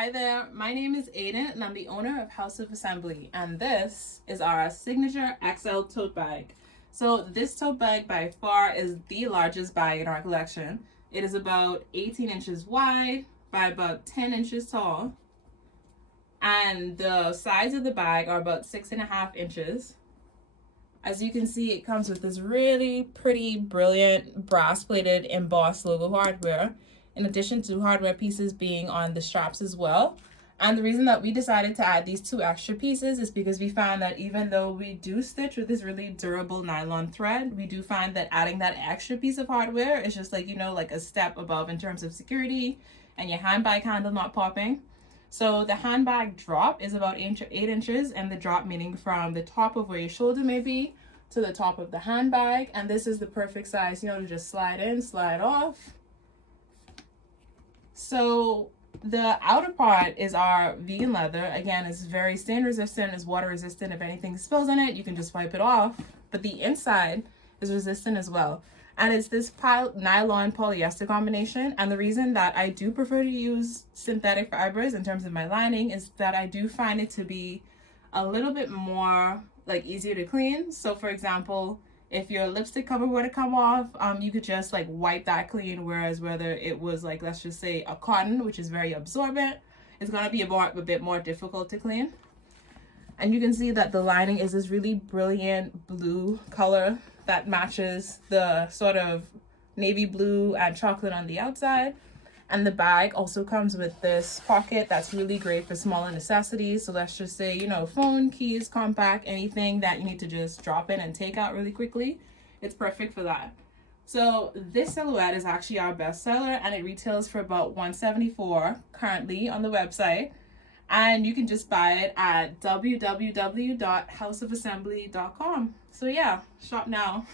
Hi there, my name is Aiden and I'm the owner of House of Assembly, and this is our signature XL tote bag. So this tote bag by far is the largest bag in our collection. It is about 18 inches wide by about 10 inches tall, and the sides of the bag are about 6.5 inches. As you can see, it comes with this really pretty, brilliant, brass-plated embossed logo hardware, in addition to hardware pieces being on the straps as well. And the reason that we decided to add these two extra pieces is because we found that even though we do stitch with this really durable nylon thread, we do find that adding that extra piece of hardware is just like, like a step above in terms of security and your handbag handle not popping. So the handbag drop is about 8 inches, and the drop meaning from the top of where your shoulder may be to the top of the handbag. And this is the perfect size, to just slide in, slide off. So the outer part is our vegan leather. Again, it's very stain resistant, it's water resistant. If anything spills on it, you can just wipe it off. But the inside is resistant as well. And it's this nylon polyester combination. And the reason that I do prefer to use synthetic fibers in terms of my lining is that I do find it to be a little bit more easier to clean. So for example, if your lipstick cover were to come off, you could just wipe that clean. Whereas whether it was let's just say a cotton, which is very absorbent, it's gonna be a bit more difficult to clean. And you can see that the lining is this really brilliant blue color that matches the sort of navy blue and chocolate on the outside. And the bag also comes with this pocket that's really great for smaller necessities. So let's just say, phone, keys, compact, anything that you need to just drop in and take out really quickly. It's perfect for that. So this silhouette is actually our best seller, and it retails for about $174 currently on the website. And you can just buy it at www.houseofassembly.com. So yeah, shop now.